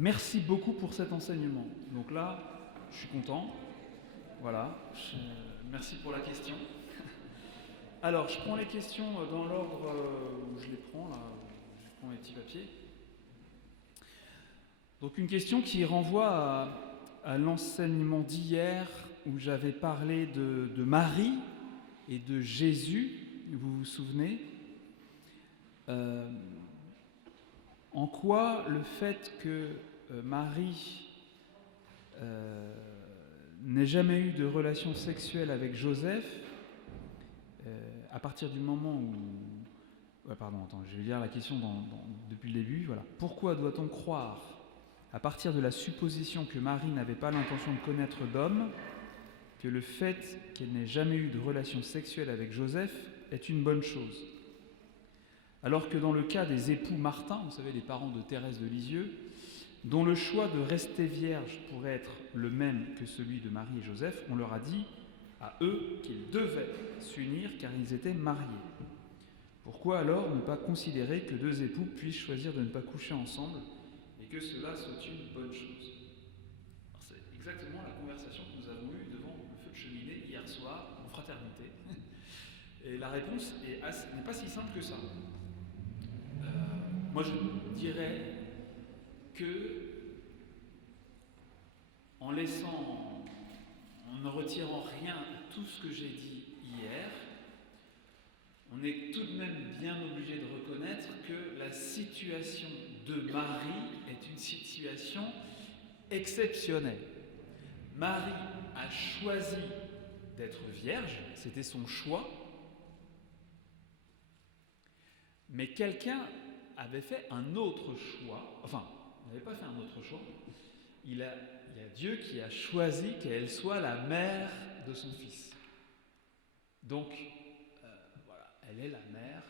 Merci beaucoup pour cet enseignement. Donc là, je suis content. Voilà. Merci pour la question. Alors, je prends les questions dans l'ordre où je les prends, là. Je prends mes petits papiers. Donc, une question qui renvoie à l'enseignement d'hier où j'avais parlé de Marie et de Jésus. Vous vous souvenez ? En quoi le fait que Marie n'ait jamais eu de relation sexuelle avec Joseph, à partir du moment où... je vais lire la question depuis le début. Voilà. Pourquoi doit-on croire, à partir de la supposition que Marie n'avait pas l'intention de connaître d'homme, que le fait qu'elle n'ait jamais eu de relation sexuelle avec Joseph est une bonne chose ? Alors que dans le cas des époux Martin, vous savez, les parents de Thérèse de Lisieux, dont le choix de rester vierge pourrait être le même que celui de Marie et Joseph, on leur a dit à eux qu'ils devaient s'unir car ils étaient mariés. Pourquoi alors ne pas considérer que deux époux puissent choisir de ne pas coucher ensemble et que cela soit une bonne chose ? Alors c'est exactement la conversation que nous avons eue devant le feu de cheminée hier soir en fraternité. Et la réponse n'est pas si simple que ça. Moi, je dirais que, en ne retirant rien à tout ce que j'ai dit hier, on est tout de même bien obligé de reconnaître que la situation de Marie est une situation exceptionnelle. Marie a choisi d'être vierge, c'était son choix, mais quelqu'un avait fait un autre choix, il n'avait pas fait un autre choix, il y a Dieu qui a choisi qu'elle soit la mère de son fils. Donc, voilà, elle est la mère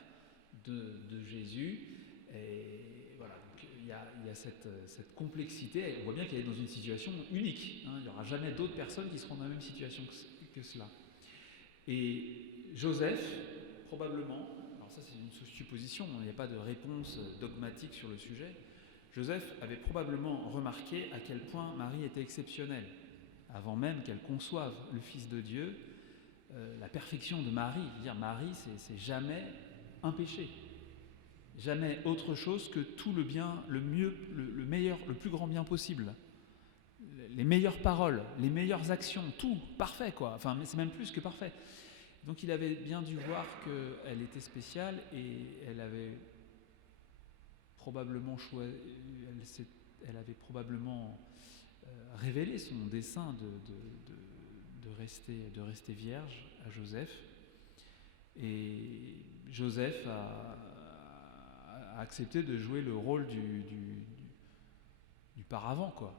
de Jésus, et voilà, donc il y a cette complexité, on voit bien qu'elle est dans une situation unique, il n'y aura jamais d'autres personnes qui seront dans la même situation que cela. Et Joseph, probablement, alors ça c'est une supposition, il n'y a pas de réponse dogmatique sur le sujet, Joseph avait probablement remarqué à quel point Marie était exceptionnelle, avant même qu'elle conçoive le Fils de Dieu. La perfection de Marie, Marie c'est jamais un péché, jamais autre chose que tout le bien, le mieux, le meilleur, le plus grand bien possible. Les meilleures paroles, les meilleures actions, tout, parfait quoi, mais c'est même plus que parfait. Donc il avait bien dû voir qu'elle était spéciale et elle avait probablement révélé son dessein de rester vierge à Joseph. Et Joseph a accepté de jouer le rôle du paravent, quoi.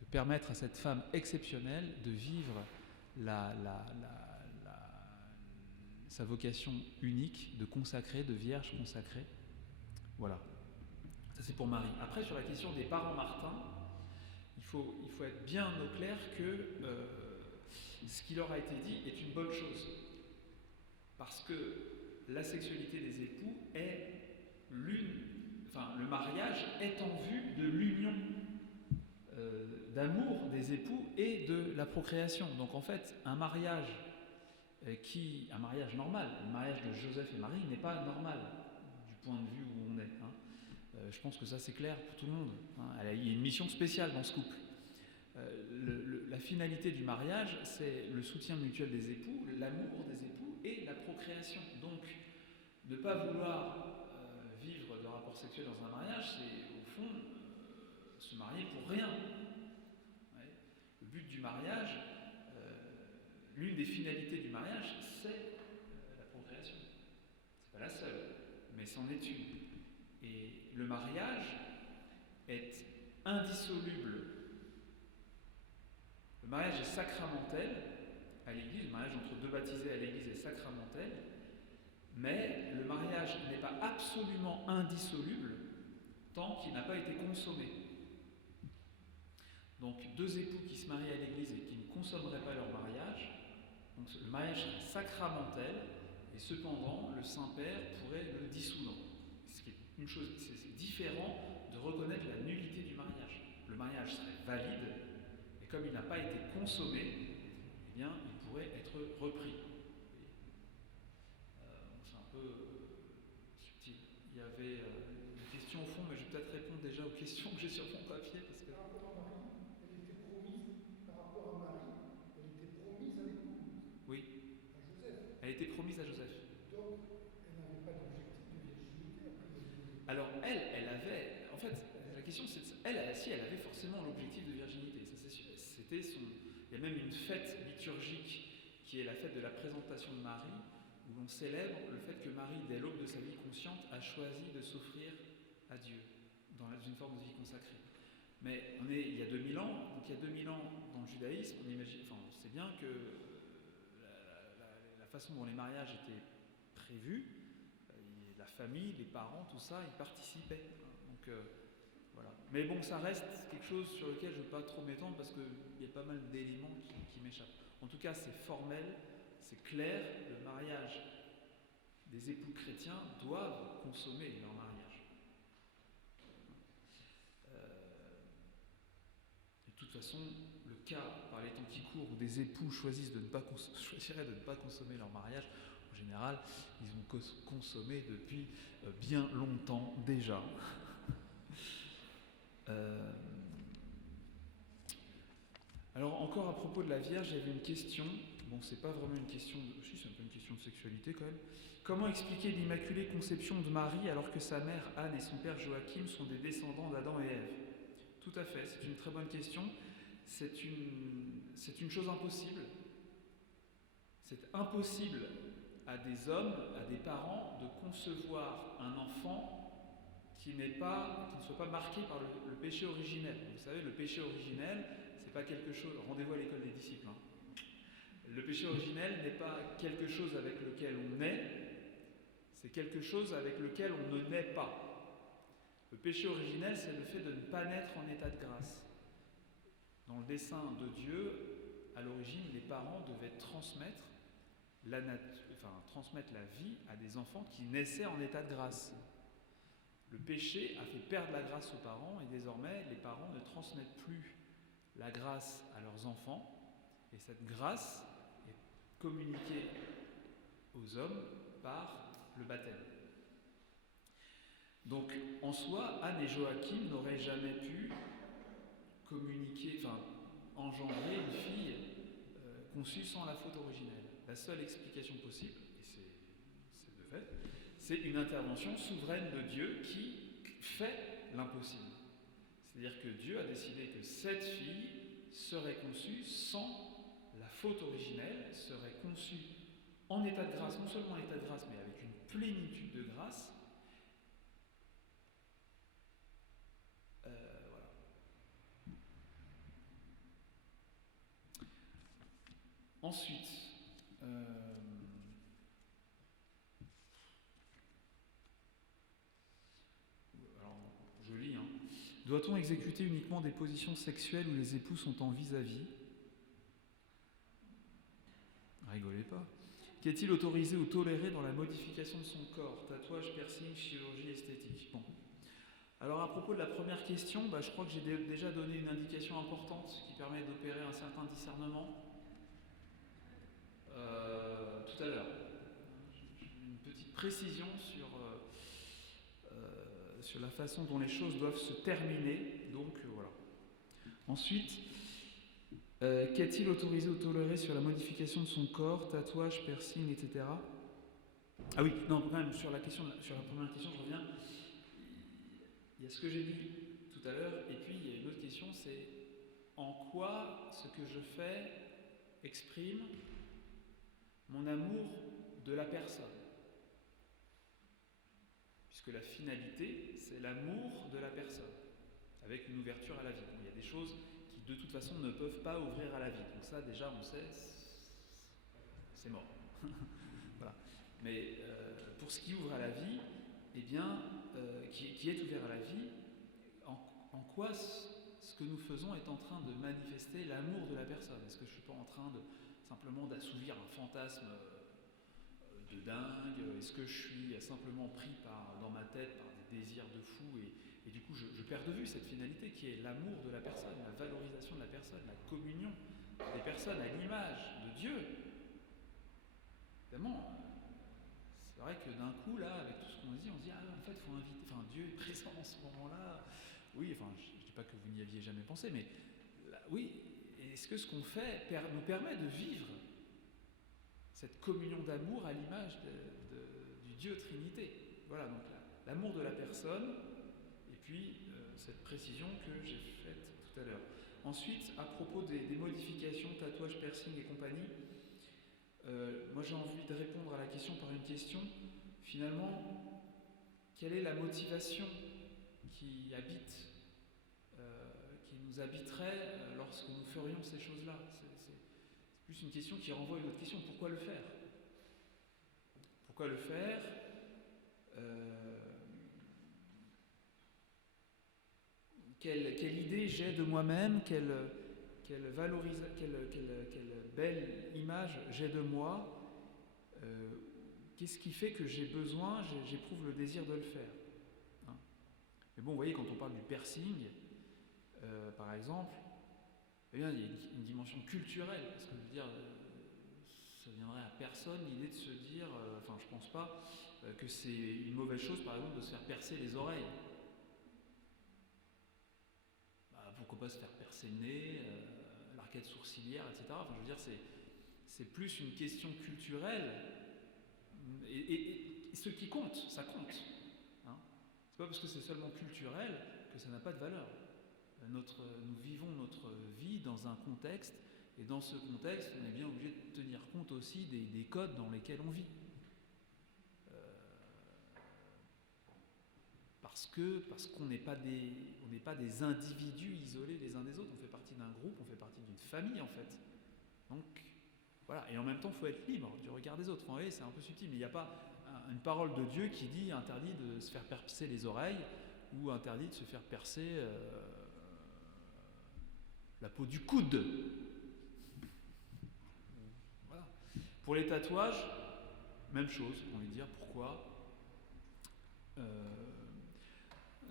De permettre à cette femme exceptionnelle de vivre sa vocation unique, de vierge consacrée. Voilà. Ça c'est pour Marie. Après, sur la question des parents Martin, il faut être bien au clair que ce qui leur a été dit est une bonne chose. Parce que la sexualité des époux le mariage est en vue de l'union d'amour des époux et de la procréation. Donc en fait, un mariage normal, le mariage de Joseph et Marie n'est pas normal du point de vue où on est. Je pense que ça c'est clair pour tout le monde. Il y a une mission spéciale dans ce couple. La finalité du mariage, c'est le soutien mutuel des époux, l'amour des époux et la procréation. Donc, ne pas vouloir vivre de rapports sexuels dans un mariage, c'est au fond se marier pour rien. Ouais. Le but du mariage, l'une des finalités du mariage, c'est la procréation. C'est pas la seule, mais c'en est une. Et le mariage est indissoluble. Le mariage est sacramentel à l'Église, le mariage entre deux baptisés à l'Église est sacramentel, mais le mariage n'est pas absolument indissoluble tant qu'il n'a pas été consommé. Donc deux époux qui se marient à l'Église et qui ne consommeraient pas leur mariage, donc le mariage serait sacramentel, et cependant le Saint-Père pourrait le dissoudre. Ce qui est une chose, c'est différent de reconnaître la nullité du mariage. consommé, eh bien, il pourrait être repris. C'est un peu subtil. Il y avait une question au fond, mais je vais peut-être répondre déjà aux questions que j'ai sur mon papier. Parce que... Par rapport à Marie, elle était promise, par rapport à Marie, elle était promise à l'épouse. Oui. À Joseph. Elle était promise à Joseph. Donc, elle n'avait pas d'objectif de virginité. Alors, elle avait... En fait, la question c'est... Elle avait forcément l'objectif de virginité, ça c'est sûr. C'était son... Il y a même une fête liturgique qui est la fête de la présentation de Marie, où l'on célèbre le fait que Marie, dès l'aube de sa vie consciente, a choisi de s'offrir à Dieu dans une forme de vie consacrée. Mais il y a 2000 ans, donc il y a 2000 ans dans le judaïsme, on sait bien que la façon dont les mariages étaient prévus, la famille, les parents, tout ça, ils participaient. Donc voilà. Mais bon, ça reste quelque chose sur lequel je ne veux pas trop m'étendre parce qu'il y a pas mal d'éléments qui m'échappent. En tout cas, c'est formel, c'est clair, le mariage des époux chrétiens doivent consommer leur mariage. De toute façon, le cas par les temps qui courent où des époux choisissent choisiraient de ne pas consommer leur mariage, en général, ils ont consommé depuis bien longtemps déjà. Alors encore à propos de la Vierge, il y avait une question. Bon, c'est pas vraiment une question si, c'est un peu une question de sexualité quand même. Comment expliquer l'Immaculée Conception de Marie alors que sa mère Anne et son père Joachim sont des descendants d'Adam et Ève? Tout à fait, c'est une très bonne question. C'est une chose impossible. C'est impossible à des hommes, à des parents, de concevoir un enfant qui ne soit pas marqué par le péché originel. Vous savez, le péché originel, c'est pas quelque chose... Rendez-vous à l'école des disciples. Le péché originel n'est pas quelque chose avec lequel on naît, c'est quelque chose avec lequel on ne naît pas. Le péché originel, c'est le fait de ne pas naître en état de grâce. Dans le dessein de Dieu, à l'origine, les parents devaient transmettre la vie à des enfants qui naissaient en état de grâce. Le péché a fait perdre la grâce aux parents et désormais, les parents ne transmettent plus la grâce à leurs enfants et cette grâce est communiquée aux hommes par le baptême. Donc, en soi, Anne et Joachim n'auraient jamais pu engendrer une fille conçue sans la faute originelle. La seule explication possible, et c'est de fait, c'est une intervention souveraine de Dieu qui fait l'impossible. C'est-à-dire que Dieu a décidé que cette fille serait conçue sans la faute originelle, serait conçue en état de grâce, non seulement en état de grâce, mais avec une plénitude de grâce. Voilà. Ensuite, alors, je lis, doit-on exécuter uniquement des positions sexuelles où les époux sont en vis-à-vis? Rigolez pas. Qu'est-il autorisé ou toléré dans la modification de son corps? Tatouage, piercing, chirurgie esthétique. Bon. Alors à propos de la première question, je crois que j'ai déjà donné une indication importante qui permet d'opérer un certain discernement tout à l'heure. Une petite précision sur la façon dont les choses doivent se terminer. Donc voilà. Ensuite, qu'est-il autorisé ou toléré sur la modification de son corps, tatouage, piercing, etc. Ah oui, non, quand même, sur la première question, je reviens. Il y a ce que j'ai dit tout à l'heure, et puis il y a une autre question, c'est en quoi ce que je fais exprime mon amour de la personne. Puisque la finalité, c'est l'amour de la personne, avec une ouverture à la vie. Bon, il y a des choses qui, de toute façon, ne peuvent pas ouvrir à la vie. Donc ça, déjà, on sait, c'est mort. Voilà. Mais pour ce qui ouvre à la vie, eh bien, qui est ouvert à la vie, en quoi ce que nous faisons est en train de manifester l'amour de la personne? Est-ce que je ne suis pas en train simplement d'assouvir un fantasme de dingue? Est-ce que je suis simplement pris dans ma tête par des désirs de fou et du coup je perds de vue cette finalité qui est l'amour de la personne, la valorisation de la personne, la communion des personnes à l'image de Dieu, évidemment, c'est vrai que d'un coup, là, avec tout ce qu'on dit, on se dit, ah, en fait, il faut inviter, enfin, Dieu est présent en ce moment-là. Oui, enfin, je ne dis pas que vous n'y aviez jamais pensé, mais là, oui, est-ce que ce qu'on fait nous permet de vivre cette communion d'amour à l'image du Dieu Trinité? Voilà, donc l'amour de la personne, et puis cette précision que j'ai faite tout à l'heure. Ensuite, à propos des modifications, tatouage, piercing et compagnie, moi j'ai envie de répondre à la question par une question. Finalement, quelle est la motivation qui nous habiterait lorsque nous ferions ces choses-là? C'est plus une question qui renvoie à une autre question. Pourquoi le faire? Pourquoi le faire? Quelle idée j'ai de moi-même? Quelle belle image j'ai de moi? Qu'est-ce qui fait que j'ai besoin, j'éprouve le désir de le faire? Hein? Mais bon, vous voyez, quand on parle du piercing, par exemple, eh bien, il y a une dimension culturelle, parce que je veux dire, ça viendrait à personne l'idée de se dire, enfin je pense pas, que c'est une mauvaise chose par exemple de se faire percer les oreilles. Pourquoi pas se faire percer le nez, l'arcade sourcilière, etc. Enfin je veux dire, c'est plus une question culturelle, et ce qui compte, ça compte. Hein. C'est pas parce que c'est seulement culturel que ça n'a pas de valeur. Nous vivons notre vie dans un contexte, et dans ce contexte, on est bien obligé de tenir compte aussi des codes dans lesquels on vit. Parce qu'on n'est pas des individus isolés les uns des autres, on fait partie d'un groupe, on fait partie d'une famille en fait. Donc, voilà. Et en même temps, il faut être libre du regard des autres. Enfin, vous voyez, c'est un peu subtil, mais il n'y a pas une parole de Dieu qui dit interdit de se faire percer les oreilles ou interdit de se faire percer la peau du coude. Voilà. Pour les tatouages, même chose, on va dire pourquoi.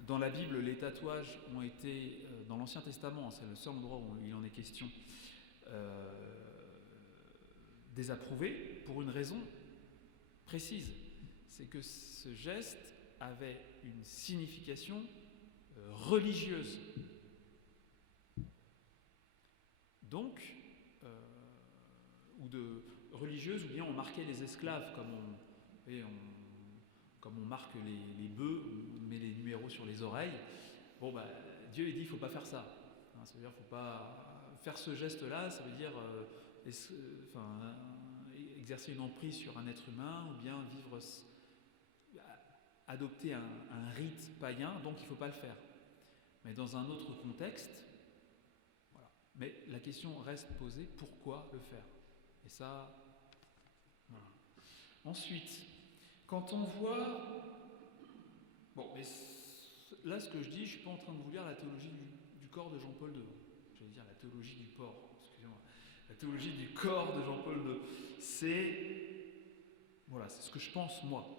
Dans la Bible, les tatouages ont été, dans l'Ancien Testament, c'est le seul endroit où il en est question, désapprouvés pour une raison précise. C'est que ce geste avait une signification religieuse. Donc, ou de religieuse, ou bien on marquait les esclaves comme on marque les bœufs, on met les numéros sur les oreilles. Bon, Dieu il dit il ne faut pas faire ça. Hein, ça veut dire qu'il ne faut pas faire ce geste-là, ça veut dire exercer une emprise sur un être humain, ou bien adopter un rite païen, donc il ne faut pas le faire. Mais dans un autre contexte, voilà. Mais la question reste posée, pourquoi le faire? Et ça, voilà. Ensuite, quand on voit... Bon, mais là, ce que je dis, je ne suis pas en train de vous lire la théologie du corps de Jean-Paul II. J'allais dire la théologie du porc, excusez-moi. La théologie du corps de Jean-Paul II, c'est ce que je pense, moi.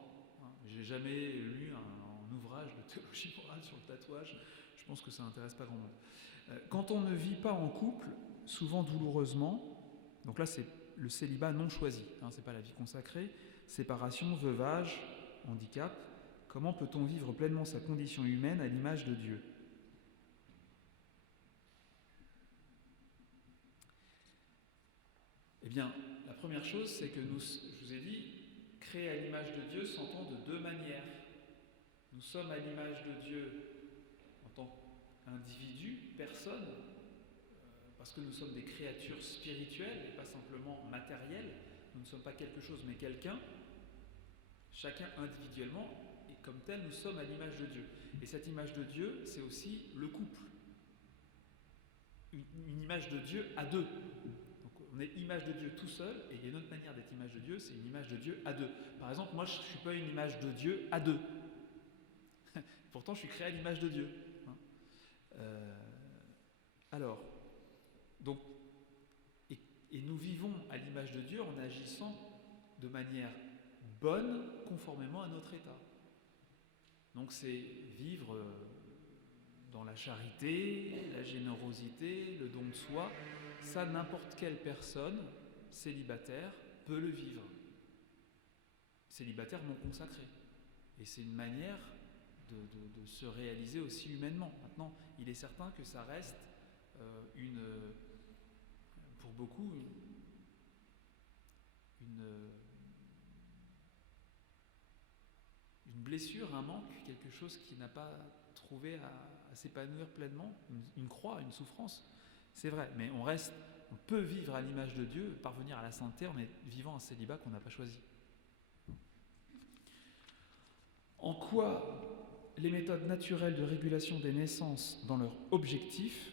Je n'ai jamais lu un ouvrage de théologie morale sur le tatouage. Je pense que ça n'intéresse pas grand monde. Quand on ne vit pas en couple, souvent douloureusement, donc là, c'est le célibat non choisi, ce n'est pas la vie consacrée, séparation, veuvage, handicap. Comment peut-on vivre pleinement sa condition humaine à l'image de Dieu? Eh bien, la première chose, c'est que je vous ai dit, créer à l'image de Dieu s'entend de deux manières. Nous sommes à l'image de Dieu en tant qu'individu, personne, parce que nous sommes des créatures spirituelles et pas simplement matérielles. Nous ne sommes pas quelque chose mais quelqu'un. Chacun individuellement, et comme tel, nous sommes à l'image de Dieu. Et cette image de Dieu, c'est aussi le couple. Une image de Dieu à deux. Donc on est image de Dieu tout seul, et il y a une autre manière d'être image de Dieu, c'est une image de Dieu à deux. Par exemple, moi je ne suis pas une image de Dieu à deux. Pourtant je suis créé à l'image de Dieu. Alors, donc, et nous vivons à l'image de Dieu en agissant de manière bonne, conformément à notre état. Donc c'est vivre dans la charité, la générosité, le don de soi. Ça, n'importe quelle personne célibataire peut le vivre. Célibataire non consacré. Et c'est une manière de se réaliser aussi humainement. Maintenant, il est certain que ça reste pour beaucoup une blessure, un manque, quelque chose qui n'a pas trouvé à s'épanouir pleinement, une croix, une souffrance. C'est vrai, mais on peut vivre à l'image de Dieu, parvenir à la sainteté en vivant un célibat qu'on n'a pas choisi. En quoi les méthodes naturelles de régulation des naissances dans leur objectif,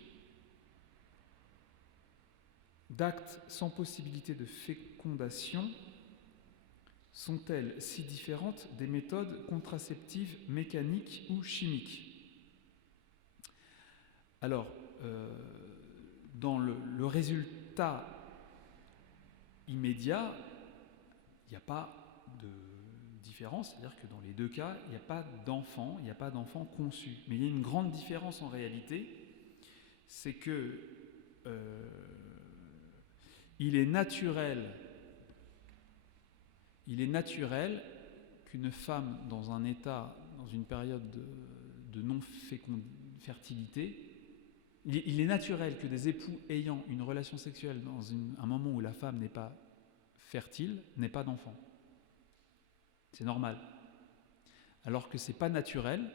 d'actes sans possibilité de fécondation, sont-elles si différentes des méthodes contraceptives mécaniques ou chimiques ? Alors, dans le résultat immédiat, il n'y a pas de différence, c'est-à-dire que dans les deux cas, il n'y a pas d'enfant conçu. Mais il y a une grande différence en réalité, c'est que il est naturel qu'une femme dans un état, dans une période de non-fertilité, il est naturel que des époux ayant une relation sexuelle dans un moment où la femme n'est pas fertile, n'aient pas d'enfant. C'est normal. Alors que c'est pas naturel,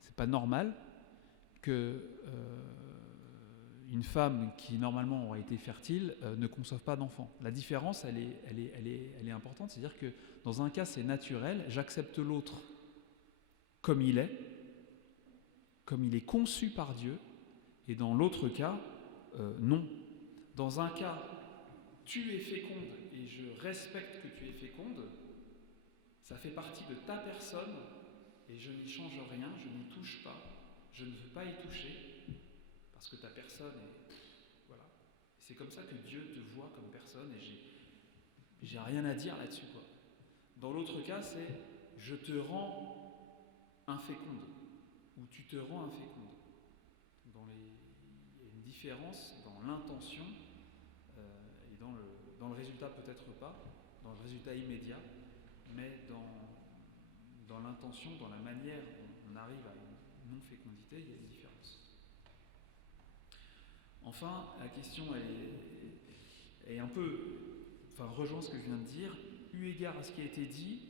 c'est pas normal que une femme qui normalement aurait été fertile ne conçoive pas d'enfant. La différence, elle est importante, c'est-à-dire que dans un cas c'est naturel, j'accepte l'autre comme il est conçu par Dieu, et dans l'autre cas, non. Dans un cas, tu es féconde et je respecte que tu es féconde, ça fait partie de ta personne et je n'y change rien, je n'y touche pas, je ne veux pas y toucher parce que ta personne est... Voilà. C'est comme ça que Dieu te voit comme personne et j'ai rien à dire là-dessus, quoi. Dans l'autre cas, c'est je te rends inféconde ou tu te rends inféconde. Il y a une différence dans l'intention et dans le résultat peut-être pas, dans le résultat immédiat, mais dans l'intention, dans la manière dont on arrive à une non-fécondité, il y a une différence. Enfin, la question est un peu, rejoint ce que je viens de dire, eu égard à ce qui a été dit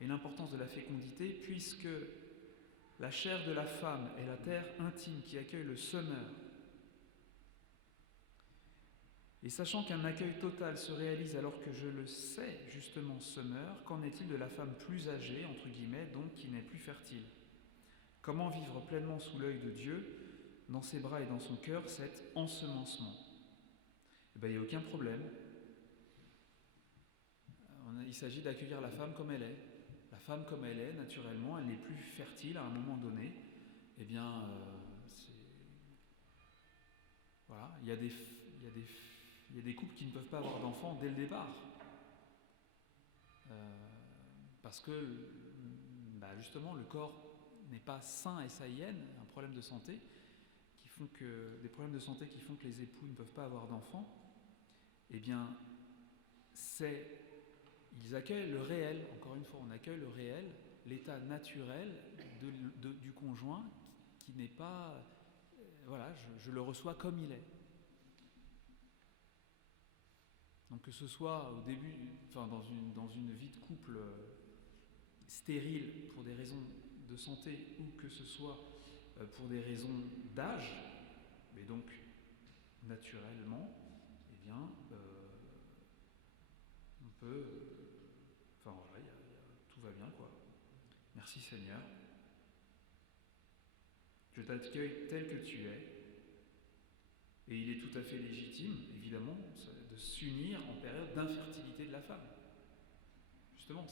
et l'importance de la fécondité, puisque la chair de la femme est la terre intime qui accueille le semeur. Et sachant qu'un accueil total se réalise alors que je le sais justement semeur, qu'en est-il de la femme plus âgée, entre guillemets, donc qui n'est plus fertile ? Comment vivre pleinement sous l'œil de Dieu, dans ses bras et dans son cœur, cet ensemencement ? Il n'y a aucun problème. Il s'agit d'accueillir la femme comme elle est. La femme comme elle est, naturellement, elle n'est plus fertile à un moment donné. Eh bien, voilà, il y a des couples qui ne peuvent pas avoir d'enfants dès le départ. Parce que, justement, le corps n'est pas sain et saïenne, un problème de santé, des problèmes de santé qui font que les époux ne peuvent pas avoir d'enfants. Eh bien, ils accueillent le réel, encore une fois, on accueille le réel, l'état naturel du conjoint qui n'est pas... voilà, je le reçois comme il est. Donc que ce soit au début, dans une vie de couple stérile pour des raisons de santé ou que ce soit pour des raisons d'âge, mais donc naturellement, eh bien, on peut... tout va bien, quoi. Merci Seigneur. Je t'accueille tel que tu es. Et il est tout à fait légitime, évidemment, de s'unir en période d'infertilité de la femme. Justement,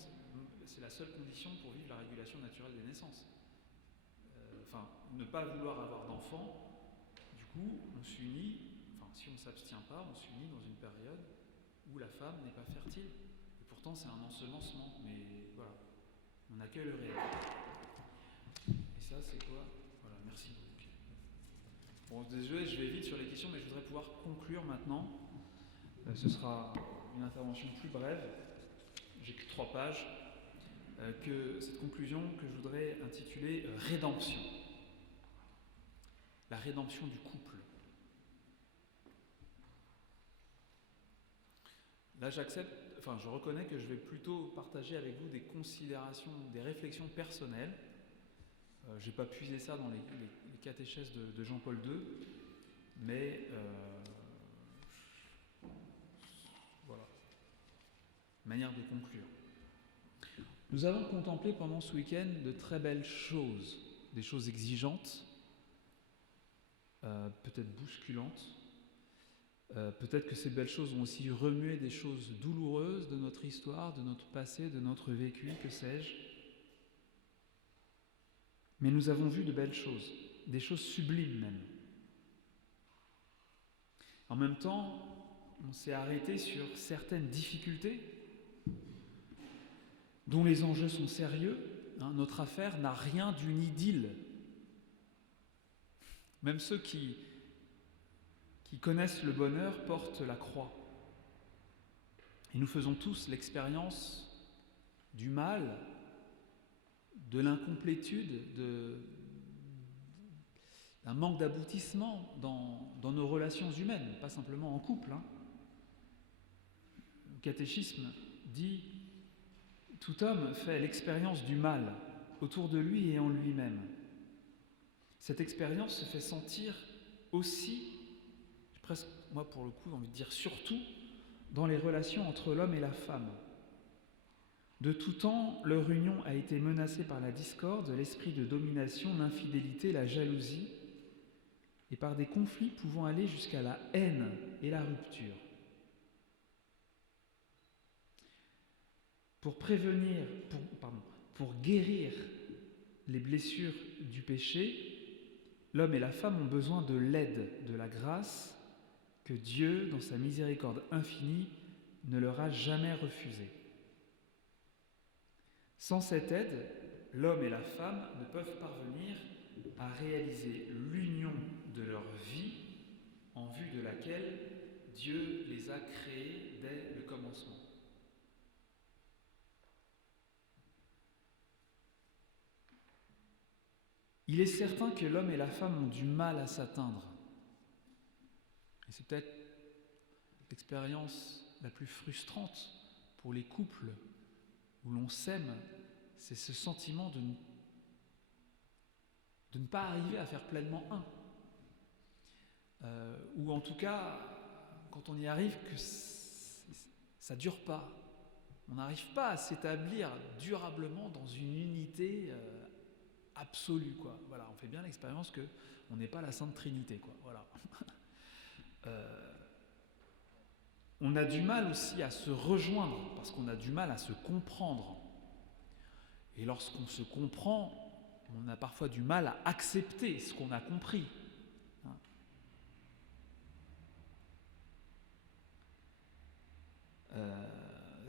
c'est la seule condition pour vivre la régulation naturelle des naissances. Ne pas vouloir avoir d'enfant, du coup, on s'unit, si on ne s'abstient pas, on s'unit dans une période où la femme n'est pas fertile. Et pourtant, c'est un ensemencement, mais voilà, on accueille le réel. Et ça, c'est quoi ? Voilà, merci. Bon, désolé, je vais vite sur les questions, mais je voudrais pouvoir conclure maintenant. Ce sera une intervention plus brève. J'ai que 3 pages. Que cette conclusion que je voudrais intituler Rédemption. La rédemption du couple. Là, je reconnais que je vais plutôt partager avec vous des considérations, des réflexions personnelles. Je n'ai pas puisé ça dans les catéchèses de Jean-Paul II, mais voilà, manière de conclure. Nous avons contemplé pendant ce week-end de très belles choses, des choses exigeantes, peut-être bousculantes. Peut-être que ces belles choses ont aussi remué des choses douloureuses de notre histoire, de notre passé, de notre vécu, que sais-je. Mais nous avons vu de belles choses, des choses sublimes même. En même temps, on s'est arrêté sur certaines difficultés dont les enjeux sont sérieux. Notre affaire n'a rien d'une idylle. Même ceux qui connaissent le bonheur portent la croix. Et nous faisons tous l'expérience du mal, de l'incomplétude, d'un manque d'aboutissement dans nos relations humaines, pas simplement en couple. Le catéchisme dit « Tout homme fait l'expérience du mal autour de lui et en lui-même. Cette expérience se fait sentir aussi, presque, moi pour le coup, j'ai envie de dire surtout, dans les relations entre l'homme et la femme. De tout temps, leur union a été menacée par la discorde, l'esprit de domination, l'infidélité, la jalousie, et par des conflits pouvant aller jusqu'à la haine et la rupture. Pour guérir les blessures du péché, l'homme et la femme ont besoin de l'aide, de la grâce que Dieu, dans sa miséricorde infinie, ne leur a jamais refusée. Sans cette aide, l'homme et la femme ne peuvent parvenir à réaliser l'union de leur vie en vue de laquelle Dieu les a créés dès le commencement. Il est certain que l'homme et la femme ont du mal à s'atteindre. Et c'est peut-être l'expérience la plus frustrante pour les couples où l'on s'aime, c'est ce sentiment de ne pas arriver à faire pleinement un. Ou en tout cas, quand on y arrive, que ça ne dure pas. On n'arrive pas à s'établir durablement dans une unité absolue, quoi. Voilà, on fait bien l'expérience qu'on n'est pas la Sainte Trinité, quoi. Voilà. On a du mal aussi à se rejoindre parce qu'on a du mal à se comprendre. Et lorsqu'on se comprend, on a parfois du mal à accepter ce qu'on a compris.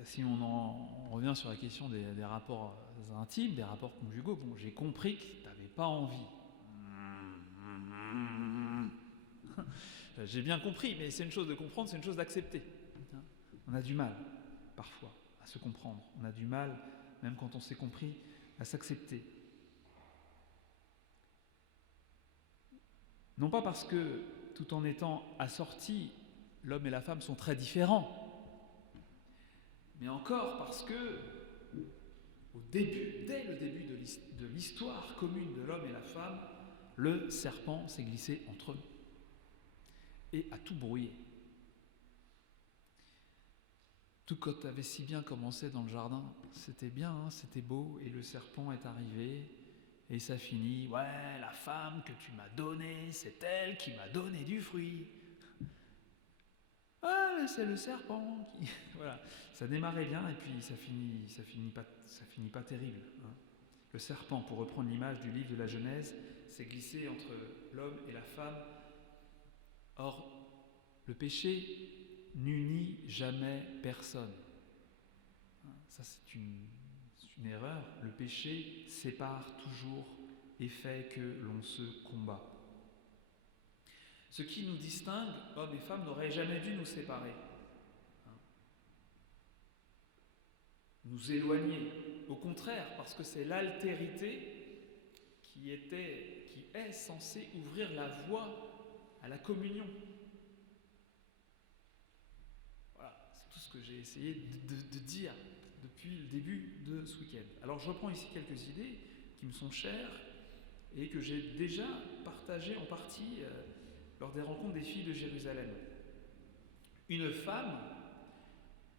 Si on revient sur la question des rapports intimes, des rapports conjugaux, bon, j'ai compris que tu n'avais pas envie. J'ai bien compris, mais c'est une chose de comprendre, c'est une chose d'accepter. On a du mal, parfois, à se comprendre. On a du mal, même quand on s'est compris, à s'accepter. Non pas parce que, tout en étant assortis, l'homme et la femme sont très différents, mais encore parce que, dès le début de l'histoire commune de l'homme et la femme, le serpent s'est glissé entre eux et a tout brouillé. Tout quand avait si bien commencé dans le jardin, c'était bien, c'était beau, et le serpent est arrivé, et ça finit, ouais, la femme que tu m'as donnée, c'est elle qui m'a donné du fruit. Ah, mais c'est le serpent qui... Voilà, ça démarrait bien, et puis ça finit pas terrible. Le serpent, pour reprendre l'image du livre de la Genèse, s'est glissé entre l'homme et la femme. Or, le péché n'unit jamais personne. Ça, c'est une erreur. Le péché sépare toujours et fait que l'on se combat. Ce qui nous distingue, hommes et femmes, n'aurait jamais dû nous séparer, nous éloigner. Au contraire, parce que c'est l'altérité qui est censée ouvrir la voie à la communion. Voilà, c'est tout ce que j'ai essayé de dire depuis le début de ce week-end. Alors je reprends ici quelques idées qui me sont chères et que j'ai déjà partagées en partie lors des rencontres des filles de Jérusalem. Une femme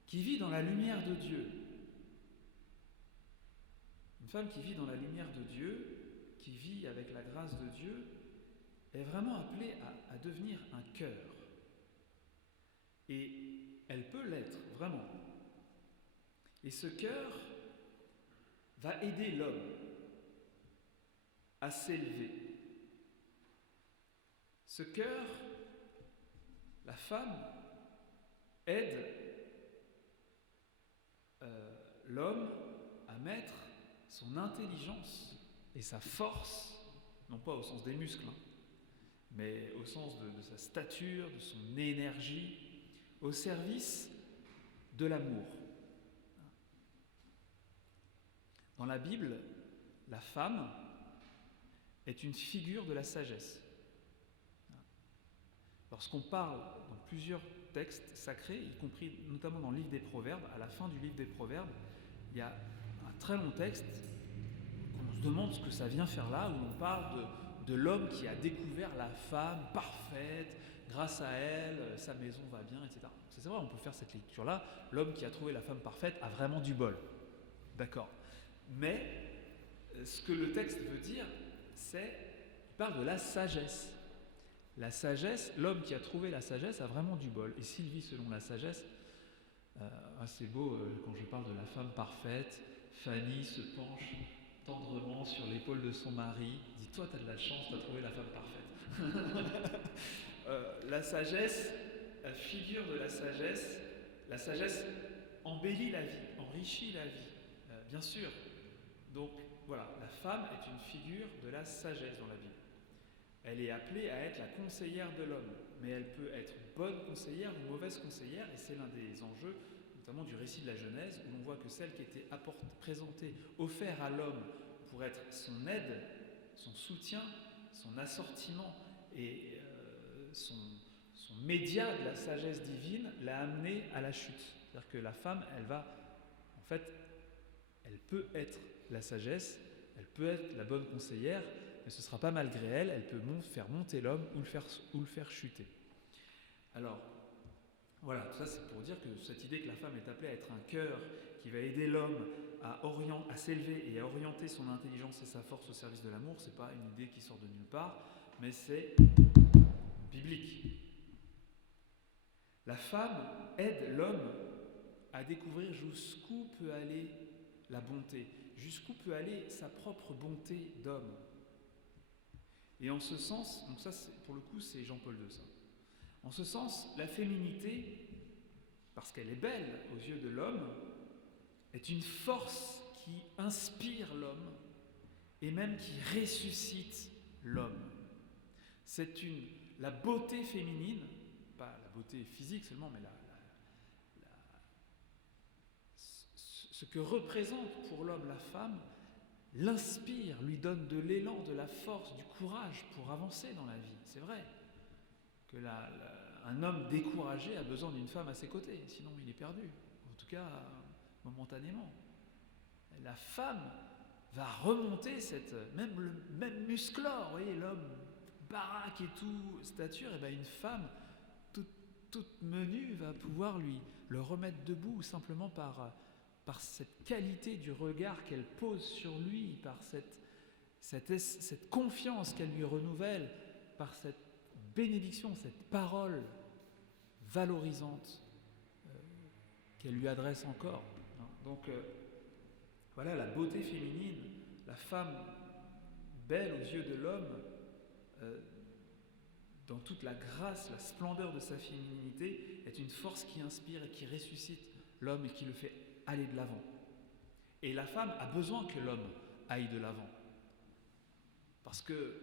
qui vit dans la lumière de Dieu. Une femme qui vit dans la lumière de Dieu, qui vit avec la grâce de Dieu, est vraiment appelée à devenir un cœur. Et elle peut l'être, vraiment. Et ce cœur va aider l'homme à s'élever. Ce cœur, la femme, aide l'homme à mettre son intelligence et sa force, non pas au sens des muscles, mais au sens de sa stature, de son énergie, au service de l'amour. Dans la Bible, la femme est une figure de la sagesse. Lorsqu'on parle dans plusieurs textes sacrés, y compris notamment dans le livre des Proverbes, à la fin du livre des Proverbes, il y a un très long texte où on se demande ce que ça vient faire là, où on parle de l'homme qui a découvert la femme parfaite, grâce à elle, sa maison va bien, etc. C'est vrai, on peut faire cette lecture-là. L'homme qui a trouvé la femme parfaite a vraiment du bol. D'accord. Mais ce que le texte veut dire, il parle de la sagesse. La sagesse, l'homme qui a trouvé la sagesse a vraiment du bol. Et s'il vit selon la sagesse, c'est beau quand je parle de la femme parfaite, Fanny se penche tendrement sur l'épaule de son mari, dit « Toi, tu as de la chance, tu as trouvé la femme parfaite. » La sagesse, la figure de la sagesse embellit la vie, enrichit la vie, bien sûr. Donc voilà, la femme est une figure de la sagesse dans la Bible. Elle est appelée à être la conseillère de l'homme, mais elle peut être bonne conseillère ou mauvaise conseillère, et c'est l'un des enjeux, notamment du récit de la Genèse, où l'on voit que celle qui était présentée, offerte à l'homme pour être son aide, son soutien, son assortiment et son média de la sagesse divine, l'a amenée à la chute. C'est-à-dire que la femme, elle peut être la sagesse, elle peut être la bonne conseillère, mais ce ne sera pas malgré elle, elle peut faire monter l'homme ou le faire chuter. Alors, voilà, tout ça c'est pour dire que cette idée que la femme est appelée à être un cœur qui va aider l'homme à s'élever et à orienter son intelligence et sa force au service de l'amour, ce n'est pas une idée qui sort de nulle part, mais c'est biblique. La femme aide l'homme à découvrir jusqu'où peut aller la bonté, jusqu'où peut aller sa propre bonté d'homme. Et en ce sens, donc ça pour le coup c'est Jean-Paul II, ça. En ce sens, la féminité, parce qu'elle est belle aux yeux de l'homme, est une force qui inspire l'homme et même qui ressuscite l'homme. C'est la beauté féminine, pas la beauté physique seulement, mais ce que représente pour l'homme la femme, l'inspire, lui donne de l'élan, de la force, du courage pour avancer dans la vie. C'est vrai que un homme découragé a besoin d'une femme à ses côtés, sinon il est perdu, en tout cas momentanément. La femme va remonter même musclore, vous voyez, l'homme baraque et tout, stature, et bien une femme toute menue va pouvoir le remettre debout simplement par cette qualité du regard qu'elle pose sur lui, par cette confiance qu'elle lui renouvelle, par cette bénédiction, cette parole valorisante qu'elle lui adresse encore. Donc voilà la beauté féminine, la femme belle aux yeux de l'homme, dans toute la grâce, la splendeur de sa féminité, est une force qui inspire et qui ressuscite l'homme et qui le fait aller de l'avant. Et la femme a besoin que l'homme aille de l'avant. Parce que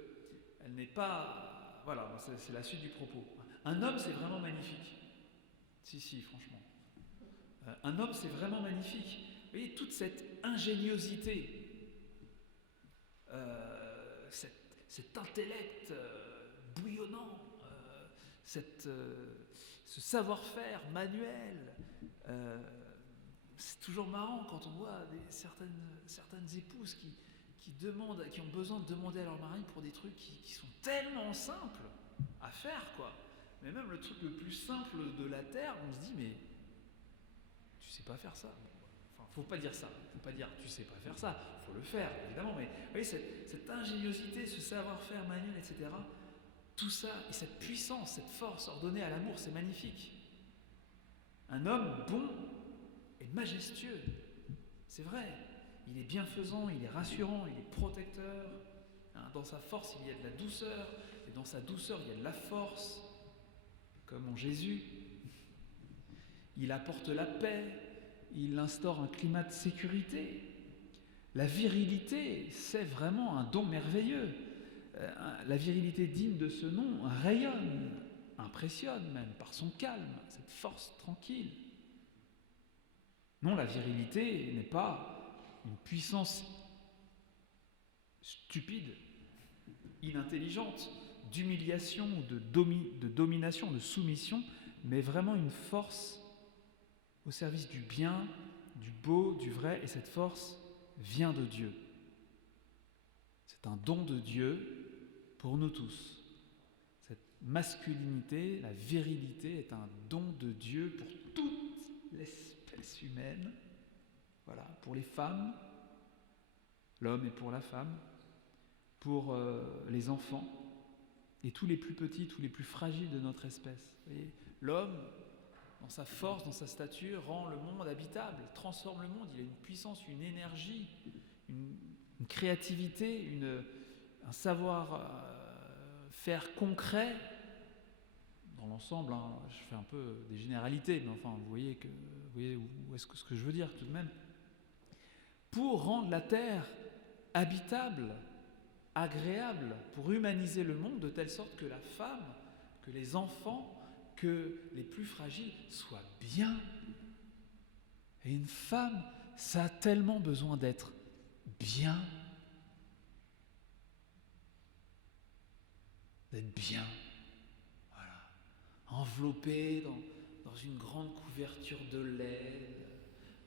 elle n'est pas... Voilà, c'est la suite du propos. Un homme, c'est vraiment magnifique. Si, franchement. Un homme, c'est vraiment magnifique. Vous voyez, toute cette ingéniosité, cet intellect bouillonnant, ce savoir-faire manuel. C'est toujours marrant quand on voit certaines épouses qui ont besoin de demander à leur mari pour des trucs qui sont tellement simples à faire, quoi. Mais même le truc le plus simple de la terre, on se dit, mais tu sais pas faire ça. Enfin, faut pas dire ça. Faut pas dire tu sais pas faire ça. Faut le faire, évidemment. Mais vous voyez, cette ingéniosité, ce savoir-faire manuel, etc. Tout ça, et cette puissance, cette force ordonnée à l'amour, c'est magnifique. Un homme bon est majestueux. C'est vrai. Il est bienfaisant, il est rassurant, il est protecteur. Dans sa force, il y a de la douceur. Et dans sa douceur, il y a de la force. Comme en Jésus. Il apporte la paix. Il instaure un climat de sécurité. La virilité, c'est vraiment un don merveilleux. La virilité digne de ce nom rayonne, impressionne même par son calme, cette force tranquille. Non, la virilité n'est pas une puissance stupide, inintelligente, d'humiliation, de domination, de soumission, mais vraiment une force au service du bien, du beau, du vrai, et cette force vient de Dieu. C'est un don de Dieu pour nous tous. Cette masculinité, la virilité est un don de Dieu pour toute l'espèce humaine. Voilà, pour les femmes, l'homme est pour la femme, pour les enfants et tous les plus petits, tous les plus fragiles de notre espèce. Vous voyez, l'homme, dans sa force, dans sa stature, rend le monde habitable, transforme le monde. Il a une puissance, une énergie, une créativité, un savoir-faire concret. Dans l'ensemble, je fais un peu des généralités, mais enfin, vous voyez où est-ce que ce que je veux dire tout de même. Pour rendre la terre habitable, agréable, pour humaniser le monde de telle sorte que la femme, que les enfants, que les plus fragiles soient bien. Et une femme, ça a tellement besoin d'être bien. D'être bien. Voilà. Enveloppée dans une grande couverture de laine.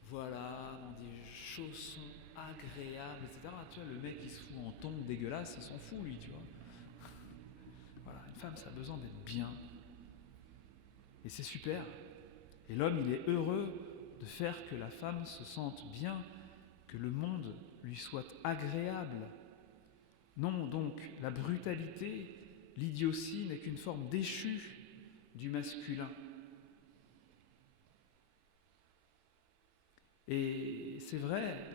Voilà, dans des chaussons agréables, etc. Tu vois, le mec qui se fout en tongs dégueulasse, il s'en fout, lui, tu vois. Voilà, une femme, ça a besoin d'être bien. Et c'est super. Et l'homme, il est heureux de faire que la femme se sente bien, que le monde lui soit agréable. Non, donc, la brutalité, l'idiotie n'est qu'une forme déchue du masculin. Et c'est vrai,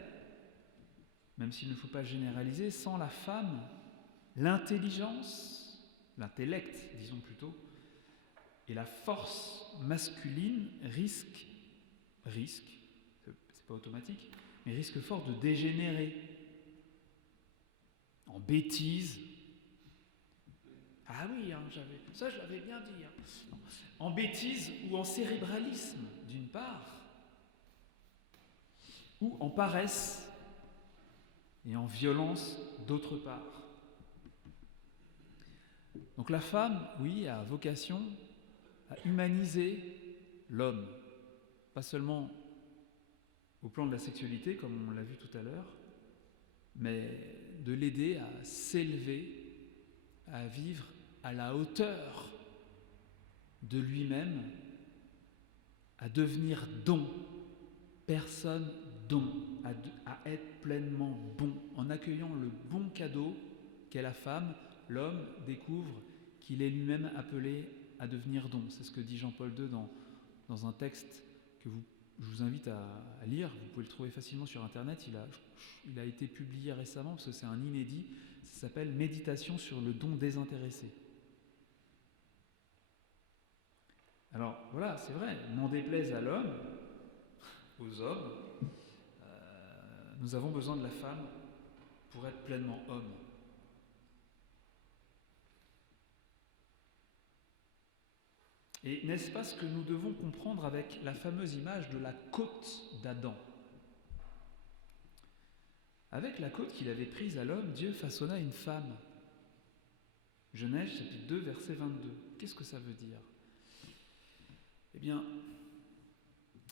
même s'il ne faut pas généraliser, sans la femme, l'intelligence, l'intellect, disons plutôt, et la force masculine risque, c'est pas automatique, mais risque fort de dégénérer en bêtise. Ah oui, ça je l'avais bien dit. En bêtise ou en cérébralisme, d'une part, ou en paresse et en violence, d'autre part. Donc la femme, oui, a vocation à humaniser l'homme, pas seulement au plan de la sexualité, comme on l'a vu tout à l'heure, mais de l'aider à s'élever, à vivre à la hauteur de lui-même, à devenir don, personne don, à être pleinement bon. En accueillant le bon cadeau qu'est la femme, l'homme découvre qu'il est lui-même appelé à devenir don. C'est ce que dit Jean-Paul II dans un texte que je vous invite à lire. Vous pouvez le trouver facilement sur Internet. Il a été publié récemment parce que c'est un inédit. Ça s'appelle « Méditation sur le don désintéressé ». Alors voilà, c'est vrai, n'en déplaise à l'homme, aux hommes, nous avons besoin de la femme pour être pleinement homme. Et n'est-ce pas ce que nous devons comprendre avec la fameuse image de la côte d'Adam ? Avec la côte qu'il avait prise à l'homme, Dieu façonna une femme. Genèse chapitre 2, verset 22. Qu'est-ce que ça veut dire ? Eh bien,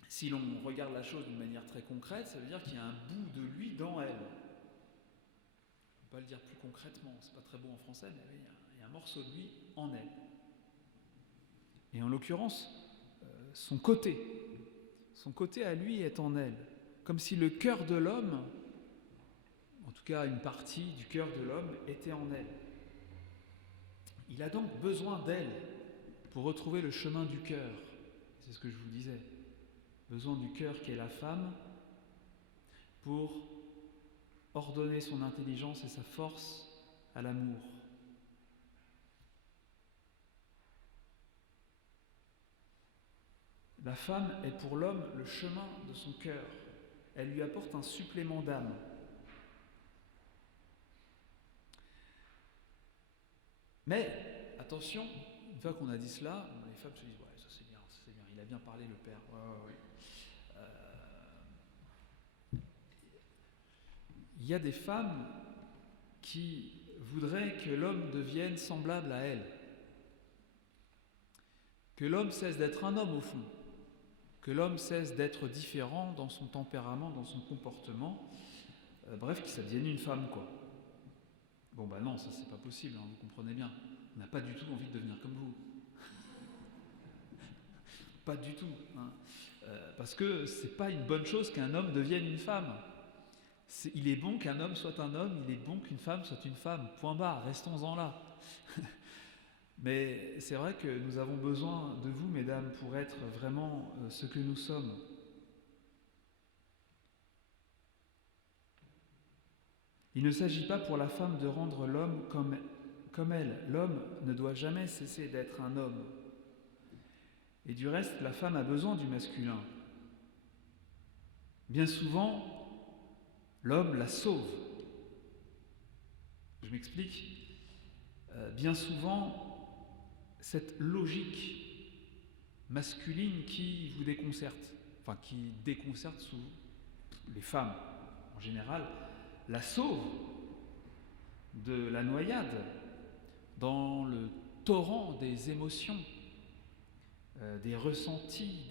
si l'on regarde la chose d'une manière très concrète, ça veut dire qu'il y a un bout de lui dans elle. On ne peut pas le dire plus concrètement, c'est pas très beau en français, mais il y a un morceau de lui en elle. Et en l'occurrence, son côté à lui est en elle. Comme si le cœur de l'homme, en tout cas une partie du cœur de l'homme, était en elle. Il a donc besoin d'elle pour retrouver le chemin du cœur. C'est ce que je vous disais. Besoin du cœur qu'est la femme pour ordonner son intelligence et sa force à l'amour. La femme est pour l'homme le chemin de son cœur. Elle lui apporte un supplément d'âme. Mais, attention, une fois qu'on a dit cela, les femmes se disent « ouais, ça c'est bien, il a bien parlé le père. Ouais. » Il y a des femmes qui voudraient que l'homme devienne semblable à elles. Que l'homme cesse d'être un homme au fond. Que l'homme cesse d'être différent dans son tempérament, dans son comportement. Bref, que ça devienne une femme, quoi. Bon, non, ça c'est pas possible, hein, vous comprenez bien. On n'a pas du tout envie de devenir comme vous. Pas du tout. Hein. Parce que c'est pas une bonne chose qu'un homme devienne une femme. Il est bon qu'un homme soit un homme, il est bon qu'une femme soit une femme. Point barre, restons-en là. Mais c'est vrai que nous avons besoin de vous, mesdames, pour être vraiment ce que nous sommes. Il ne s'agit pas pour la femme de rendre l'homme comme elle. L'homme ne doit jamais cesser d'être un homme. Et du reste, la femme a besoin du masculin. Bien souvent, l'homme la sauve. Je m'explique. Bien souvent, cette logique masculine qui vous déconcerte, enfin qui déconcerte sous les femmes en général, la sauve de la noyade dans le torrent des émotions, des ressentis,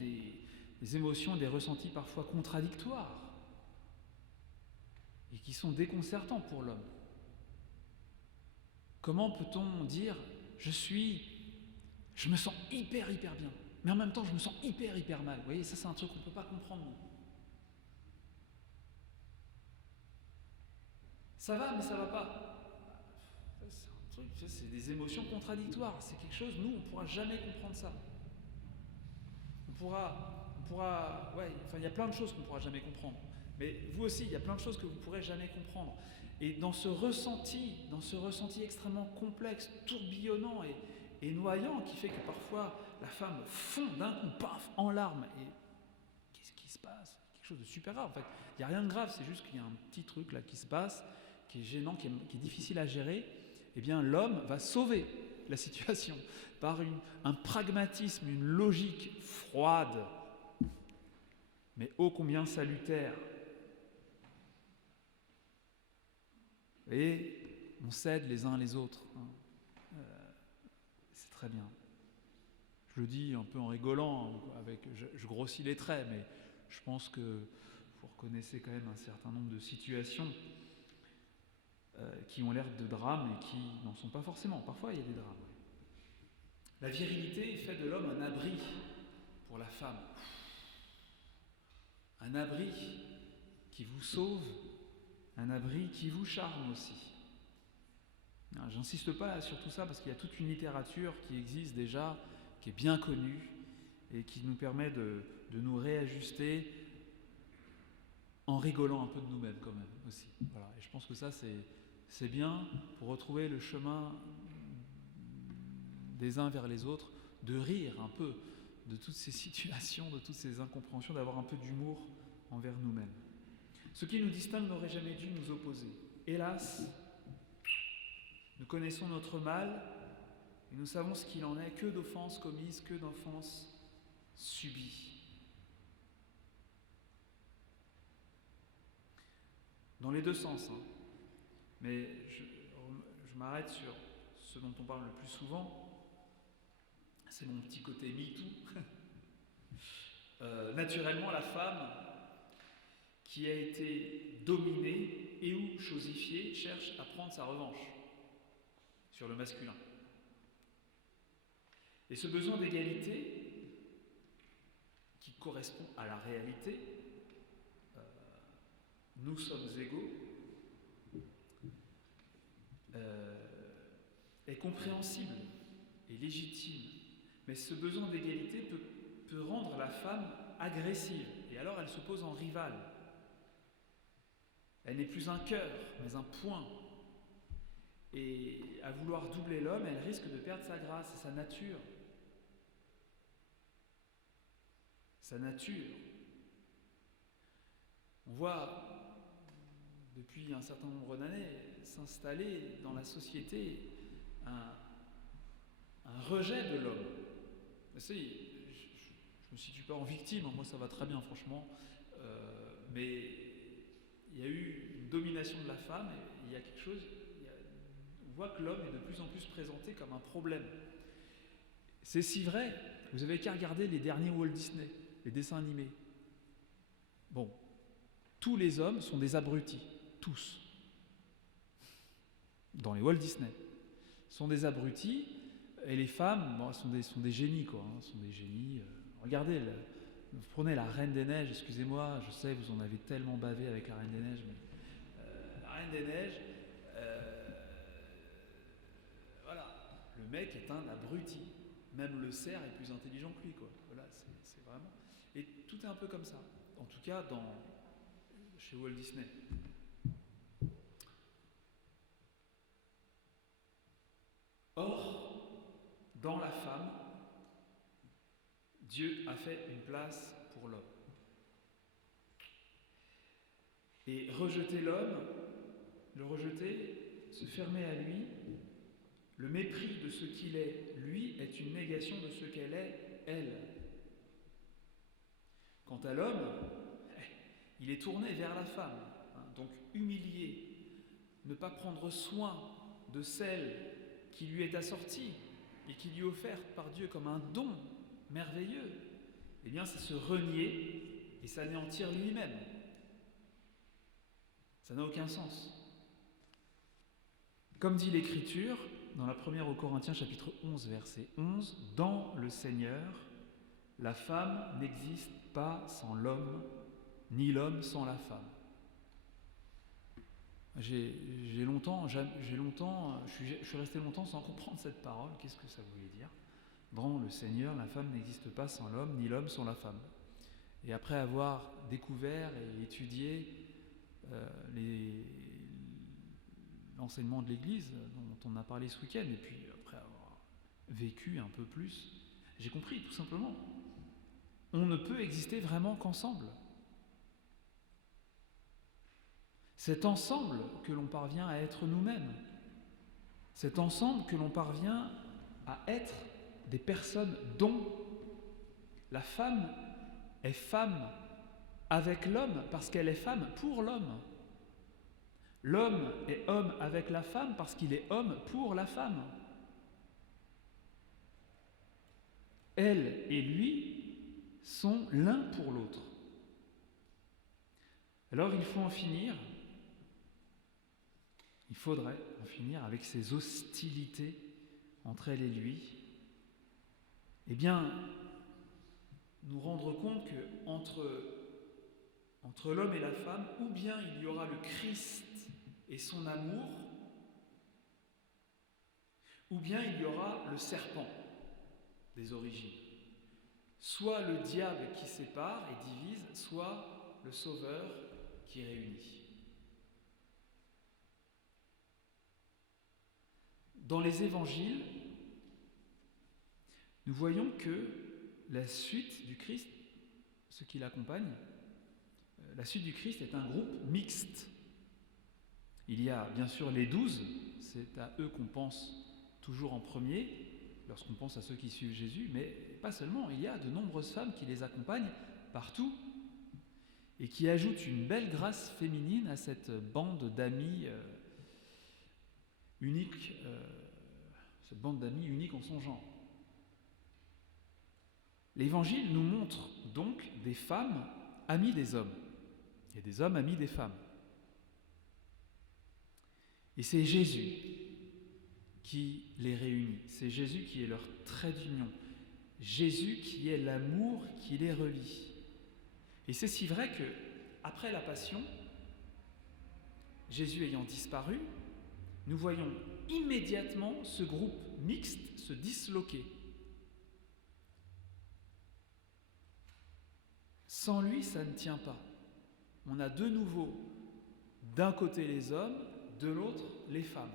des émotions, des ressentis parfois contradictoires et qui sont déconcertants pour l'homme. Comment peut-on dire je me sens hyper bien, mais en même temps je me sens hyper mal. Vous voyez, ça c'est un truc qu'on ne peut pas comprendre. Ça va, mais ça va pas. C'est un truc, c'est des émotions contradictoires. C'est quelque chose, nous, on ne pourra jamais comprendre ça. Il y a plein de choses qu'on ne pourra jamais comprendre. Mais vous aussi, il y a plein de choses que vous ne pourrez jamais comprendre. Et dans ce ressenti extrêmement complexe, tourbillonnant et noyant, qui fait que parfois la femme fond d'un coup, paf, en larmes. Et qu'est-ce qui se passe ? Quelque chose de super rare. En fait, il n'y a rien de grave, c'est juste qu'il y a un petit truc là qui se passe, qui est gênant, qui est difficile à gérer. Eh bien, l'homme va sauver la situation par un pragmatisme, une logique froide, mais ô combien salutaire. Et on s'aide les uns les autres. C'est très bien. Je le dis un peu en rigolant, je grossis les traits, mais je pense que vous reconnaissez quand même un certain nombre de situations qui ont l'air de drames et qui n'en sont pas forcément. Parfois, il y a des drames. La virilité fait de l'homme un abri pour la femme. Un abri qui vous sauve, un abri qui vous charme aussi. Alors, j'insiste pas sur tout ça parce qu'il y a toute une littérature qui existe déjà, qui est bien connue et qui nous permet de nous réajuster en rigolant un peu de nous-mêmes quand même aussi. Voilà. Et je pense que ça c'est bien pour retrouver le chemin des uns vers les autres, de rire un peu de toutes ces situations, de toutes ces incompréhensions, d'avoir un peu d'humour envers nous-mêmes. Ce qui nous distingue n'aurait jamais dû nous opposer. Hélas, nous connaissons notre mal Et nous savons ce qu'il en est, que d'offenses commises, que d'offenses subies. Dans les deux sens, hein. Mais je m'arrête sur ce dont on parle le plus souvent, c'est mon petit côté MeToo. Naturellement, la femme qui a été dominée et ou chosifiée cherche à prendre sa revanche sur le masculin. Et ce besoin d'égalité, qui correspond à la réalité, nous sommes égaux, est compréhensible et légitime. Mais ce besoin d'égalité peut rendre la femme agressive. Et alors elle se pose en rivale. Elle n'est plus un cœur, mais un point. Et à vouloir doubler l'homme, elle risque de perdre sa grâce et sa nature. Sa nature. On voit depuis un certain nombre d'années s'installer dans la société un rejet de l'homme. Vous savez, je ne me situe pas en victime, moi ça va très bien franchement, mais il y a eu une domination de la femme et il y a quelque chose, on voit que l'homme est de plus en plus présenté comme un problème. C'est si vrai, vous avez qu'à regarder les derniers Walt Disney, les dessins animés. Bon, tous les hommes sont des abrutis, tous. Dans les Walt Disney, sont des abrutis, et les femmes, bon, sont des génies, quoi. Sont des génies. Regardez, vous prenez la Reine des Neiges, excusez-moi, je sais, vous en avez tellement bavé avec la Reine des Neiges, mais la Reine des Neiges, voilà, le mec est un abruti. Même le cerf est plus intelligent que lui, quoi. Voilà, c'est vraiment. Et tout est un peu comme ça. En tout cas, chez Walt Disney. Or, dans la femme, Dieu a fait une place pour l'homme. Et rejeter l'homme, le rejeter, se fermer à lui, le mépris de ce qu'il est, lui, est une négation de ce qu'elle est, elle. Quant à l'homme, il est tourné vers la femme, donc humilié, ne pas prendre soin de celle qui lui est assortie et qui lui est offerte par Dieu comme un don merveilleux, eh bien c'est se renier et s'anéantir lui-même. Ça n'a aucun sens. Comme dit l'Écriture, dans la première aux Corinthiens, chapitre 11, verset 11, « Dans le Seigneur, la femme n'existe pas sans l'homme, ni l'homme sans la femme. » Je suis resté longtemps sans comprendre cette parole. Qu'est-ce que ça voulait dire ? Dans le Seigneur, la femme n'existe pas sans l'homme, ni l'homme sans la femme. Et après avoir découvert et étudié l'enseignement de l'Église, dont on a parlé ce week-end, et puis après avoir vécu un peu plus, j'ai compris tout simplement. On ne peut exister vraiment qu'ensemble. C'est ensemble que l'on parvient à être nous-mêmes. C'est ensemble que l'on parvient à être des personnes dont la femme est femme avec l'homme parce qu'elle est femme pour l'homme. L'homme est homme avec la femme parce qu'il est homme pour la femme. Elle et lui sont l'un pour l'autre. Alors il faudrait en finir avec ces hostilités entre elle et lui. Eh bien, nous rendre compte que entre l'homme et la femme, ou bien il y aura le Christ et son amour, ou bien il y aura le serpent des origines. Soit le diable qui sépare et divise, soit le Sauveur qui réunit. Dans les évangiles, nous voyons que la suite du Christ, ce qui l'accompagne, la suite du Christ est un groupe mixte. Il y a bien sûr les 12, c'est à eux qu'on pense toujours en premier, lorsqu'on pense à ceux qui suivent Jésus, mais pas seulement, il y a de nombreuses femmes qui les accompagnent partout et qui ajoutent une belle grâce féminine à cette bande d'amis unique, cette bande d'amis unique en son genre. L'Évangile nous montre donc des femmes amies des hommes et des hommes amis des femmes. Et c'est Jésus qui les réunit, c'est Jésus qui est leur trait d'union, Jésus qui est l'amour qui les relie. Et c'est si vrai que, après la Passion, Jésus ayant disparu, nous voyons immédiatement ce groupe mixte se disloquer. Sans lui, ça ne tient pas. On a de nouveau, d'un côté les hommes, de l'autre les femmes.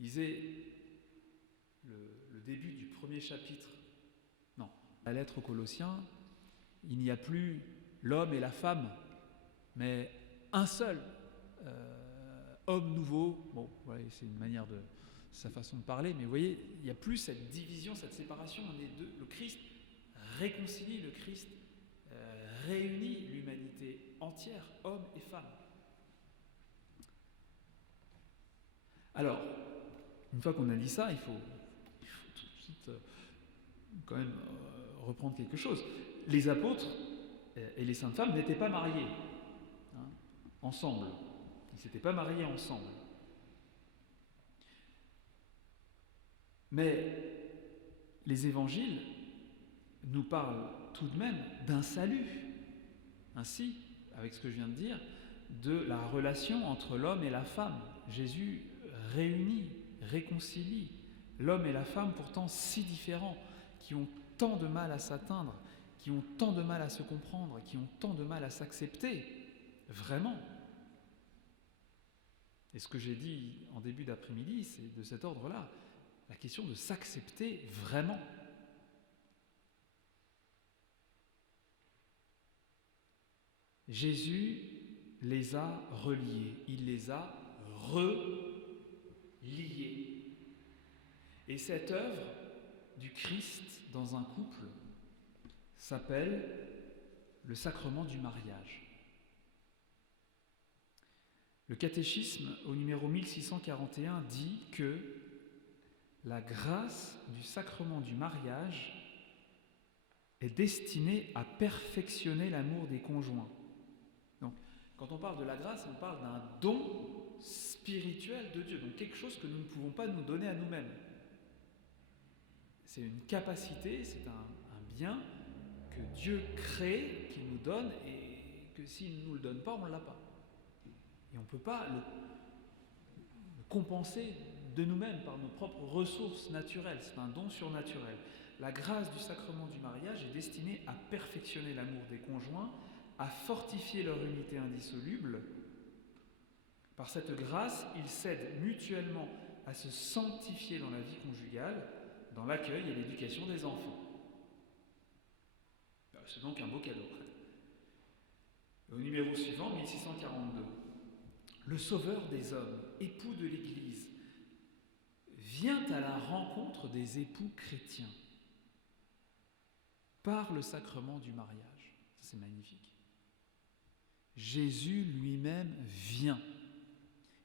Lisez le début du premier chapitre. Non, la lettre aux Colossiens, il n'y a plus l'homme et la femme, mais un seul homme nouveau. Bon, ouais, c'est une manière de sa façon de parler, mais vous voyez, il n'y a plus cette division, cette séparation. On est deux. Le Christ réconcilie, le Christ réunit l'humanité entière, hommes et femmes. Alors, une fois qu'on a dit ça, il faut tout de suite quand même reprendre quelque chose. Les apôtres et les saintes femmes n'étaient pas mariés ensemble. Ils ne s'étaient pas mariés ensemble. Mais les évangiles nous parlent tout de même d'un salut. Ainsi, avec ce que je viens de dire, de la relation entre l'homme et la femme. Jésus réunit, réconcilie l'homme et la femme pourtant si différents, qui ont tant de mal à s'atteindre, qui ont tant de mal à se comprendre, qui ont tant de mal à s'accepter, vraiment. Et ce que j'ai dit en début d'après-midi, c'est de cet ordre-là, la question de s'accepter vraiment. Jésus les a reliés, il les a reliés. Et cette œuvre du Christ dans un couple s'appelle le sacrement du mariage. Le catéchisme au numéro 1641 dit que la grâce du sacrement du mariage est destinée à perfectionner l'amour des conjoints. Donc, quand on parle de la grâce, on parle d'un don spirituel de Dieu, donc quelque chose que nous ne pouvons pas nous donner à nous-mêmes. C'est une capacité, c'est un bien que Dieu crée, qu'il nous donne, et que s'il ne nous le donne pas, on ne l'a pas. Et on ne peut pas le compenser de nous-mêmes par nos propres ressources naturelles. C'est un don surnaturel. La grâce du sacrement du mariage est destinée à perfectionner l'amour des conjoints, à fortifier leur unité indissoluble. Par cette grâce, ils s'aident mutuellement à se sanctifier dans la vie conjugale, dans l'accueil et l'éducation des enfants. C'est donc un beau cadeau. Au numéro suivant, 1642. Le Sauveur des hommes, époux de l'Église, vient à la rencontre des époux chrétiens par le sacrement du mariage. C'est magnifique. Jésus lui-même vient.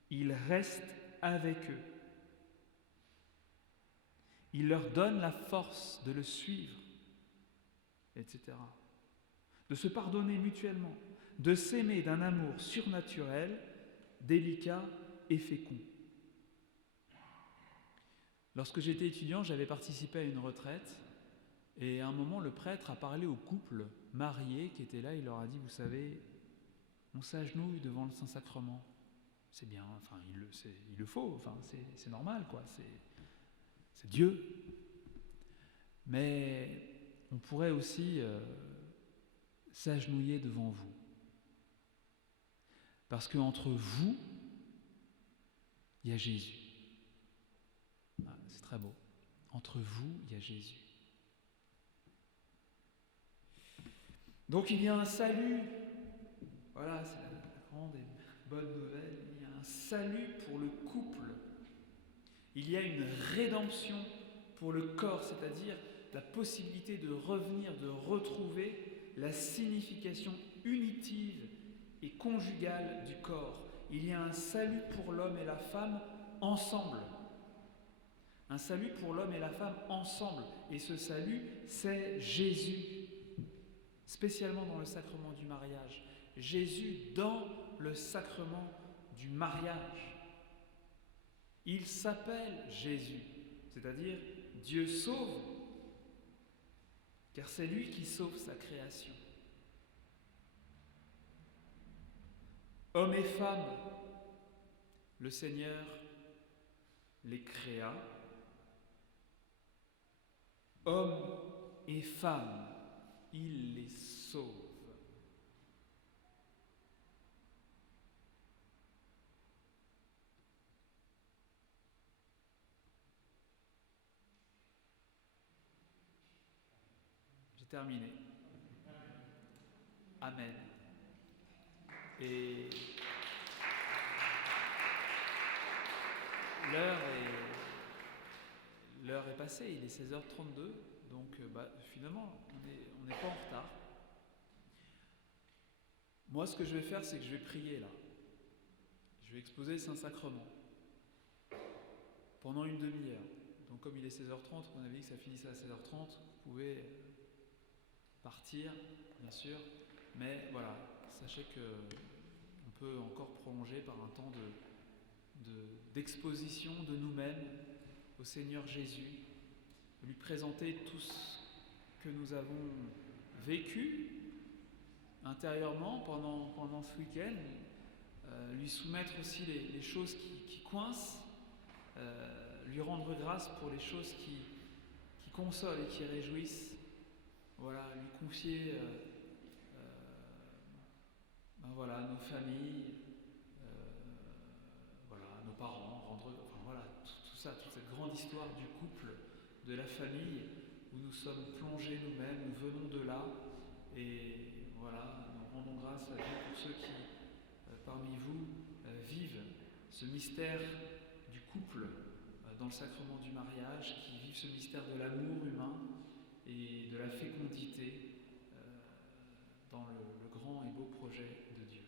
Il reste avec eux. Il leur donne la force de le suivre, etc. De se pardonner mutuellement, de s'aimer d'un amour surnaturel, délicat et fécond. Lorsque j'étais étudiant, j'avais participé à une retraite et à un moment, le prêtre a parlé aux couples mariés qui étaient là. Il leur a dit, vous savez, on s'agenouille devant le Saint-Sacrement. C'est bien, enfin, il le faut, enfin, c'est normal, quoi. C'est Dieu. Mais on pourrait aussi s'agenouiller devant vous. Parce qu'entre vous, il y a Jésus. Ah, c'est très beau. Entre vous, il y a Jésus. Donc il y a un salut. Voilà, c'est la grande et bonne nouvelle. Il y a un salut pour le couple. Il y a une rédemption pour le corps, c'est-à-dire la possibilité de revenir, de retrouver la signification unitive et conjugale du corps. Il y a un salut pour l'homme et la femme ensemble. Un salut pour l'homme et la femme ensemble. Et ce salut, c'est Jésus. Spécialement dans le sacrement du mariage. Jésus dans le sacrement du mariage. Il s'appelle Jésus, c'est-à-dire Dieu sauve, car c'est lui qui sauve sa création. Hommes et femmes, le Seigneur les créa. Hommes et femmes, il les sauve. J'ai terminé. Amen. Et l'heure est passée, il est 16h32, donc finalement on n'est pas en retard. Moi ce que je vais faire, c'est que je vais prier là. Je vais exposer le Saint-Sacrement pendant une demi-heure. Donc comme il est 16h30, on avait dit que ça finissait à 16h30, vous pouvez partir, bien sûr, mais voilà, sachez qu'on peut encore prolonger par un temps d'exposition de nous-mêmes au Seigneur Jésus, lui présenter tout ce que nous avons vécu intérieurement pendant ce week-end, lui soumettre aussi les choses qui coincent, lui rendre grâce pour les choses qui consolent et qui réjouissent, voilà, lui confier nos familles, nos parents, tout ça, toute cette grande histoire du couple, de la famille, où nous sommes plongés nous-mêmes, nous venons de là, et voilà, nous rendons grâce à Dieu pour ceux qui, parmi vous, vivent ce mystère du couple dans le sacrement du mariage, qui vivent ce mystère de l'amour humain et de la fécondité dans le grand et beau projet de Dieu.